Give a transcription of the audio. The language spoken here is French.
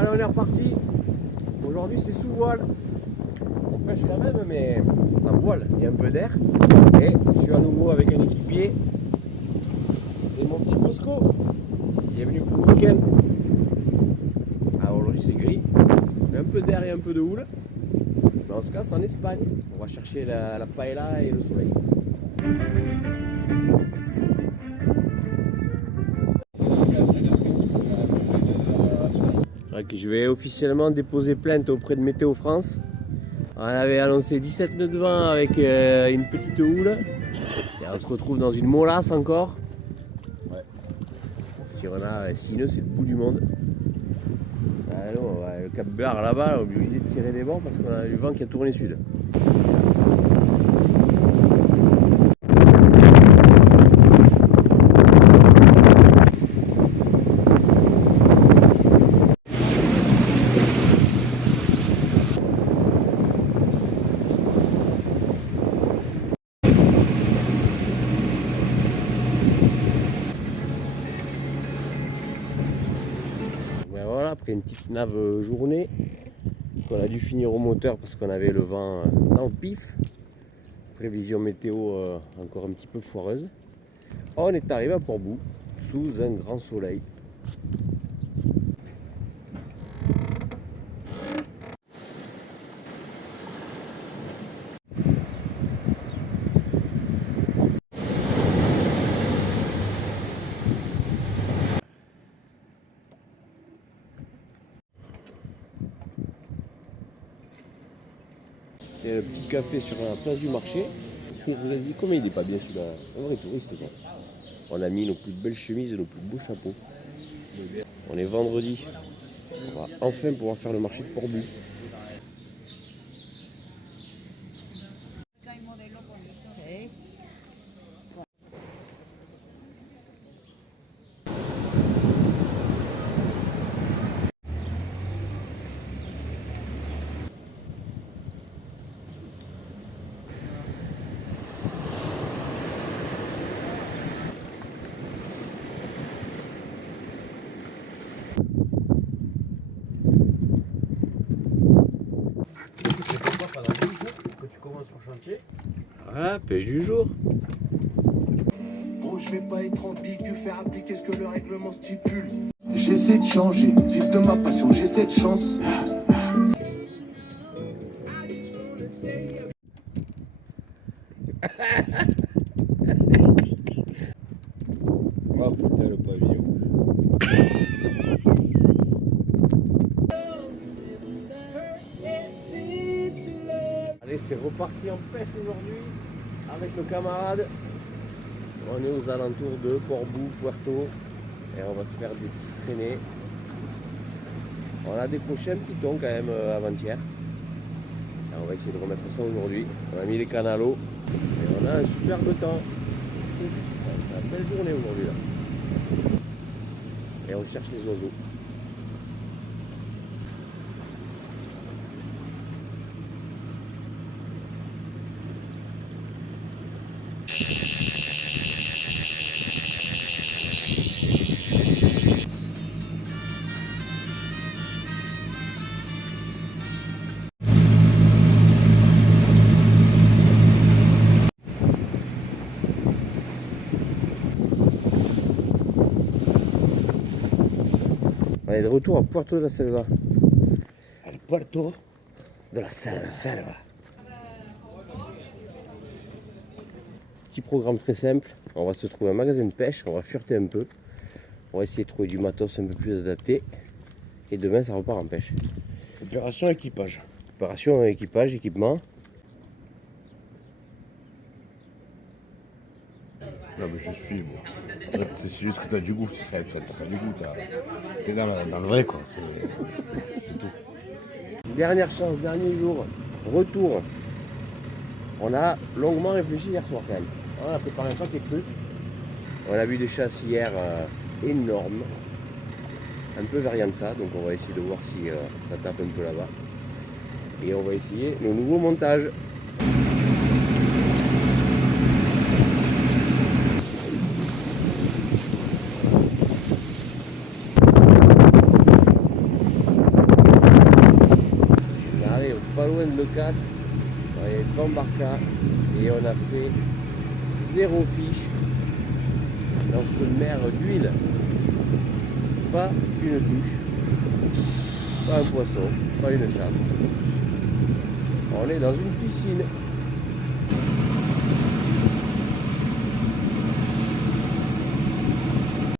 Allez, on est reparti. Aujourd'hui, c'est sous voile. On pêche quand même, mais ça voile. Il y a un peu d'air. Et je suis à nouveau avec un équipier. C'est mon petit Bosco. Il est venu pour le week-end. Alors aujourd'hui, c'est gris. Il y a un peu d'air et un peu de houle. Mais on se casse en Espagne. On va chercher la paella et le soleil. Je vais officiellement déposer plainte auprès de Météo France. On avait annoncé 17 nœuds de vent avec une petite houle. Et on se retrouve dans une molasse encore. Ouais. Si on a 6 nœuds, c'est le bout du monde. Alors, le Cap Bear là-bas, on est obligé de tirer des bords parce qu'on a du vent qui a tourné sud. Voilà, après une petite nave journée qu'on a dû finir au moteur parce qu'on avait le vent dans le pif. Prévision météo encore un petit peu foireuse. On est arrivé à Port-Bou sous un grand soleil. Il y a le petit café sur la place du marché. Je vous ai dit comment il n'est pas bien celui-là. Un vrai touriste quoi. On a mis nos plus belles chemises et nos plus beaux chapeaux. On est vendredi. On va enfin pouvoir faire le marché de Port-Bou. Voilà, pêche du jour. Gros, je vais pas être ambigu, faire appliquer ce que le règlement stipule. J'essaie de changer, vivre de ma passion, j'ai cette chance. Oh putain le pavillon. Allez, c'est reparti en pêche aujourd'hui avec le camarade. On est aux alentours de Port-Bou, Puerto et on va se faire des petites traînées. On a décroché un petit thon quand même avant-hier. On va essayer de remettre ça aujourd'hui. On a mis les canalos et on a un superbe temps. On a une belle journée aujourd'hui là. Et on cherche les oiseaux. On est de retour à Puerto de la Selva. Al Puerto de la Selva. Petit programme très simple. On va se trouver un magasin de pêche. On va fureter un peu. On va essayer de trouver du matos un peu plus adapté. Et demain, ça repart en pêche. Opération équipage. Opération équipage, équipement. Non mais je suis moi. C'est juste que t'as du goût, t'as pas du goût, t'es dans le vrai quoi, c'est tout. Dernière chance, dernier jour, retour. On a longuement réfléchi hier soir quand même. On a préparé un paquet de trucs. On a vu des chasses hier énormes. Un peu variant de ça, donc on va essayer de voir si ça tape un peu là-bas. Et on va essayer le nouveau montage. le 4, on est devant Barca et on a fait 0 fiche dans cette mer d'huile. Pas une touche, pas un poisson, pas une chasse. On est dans une piscine.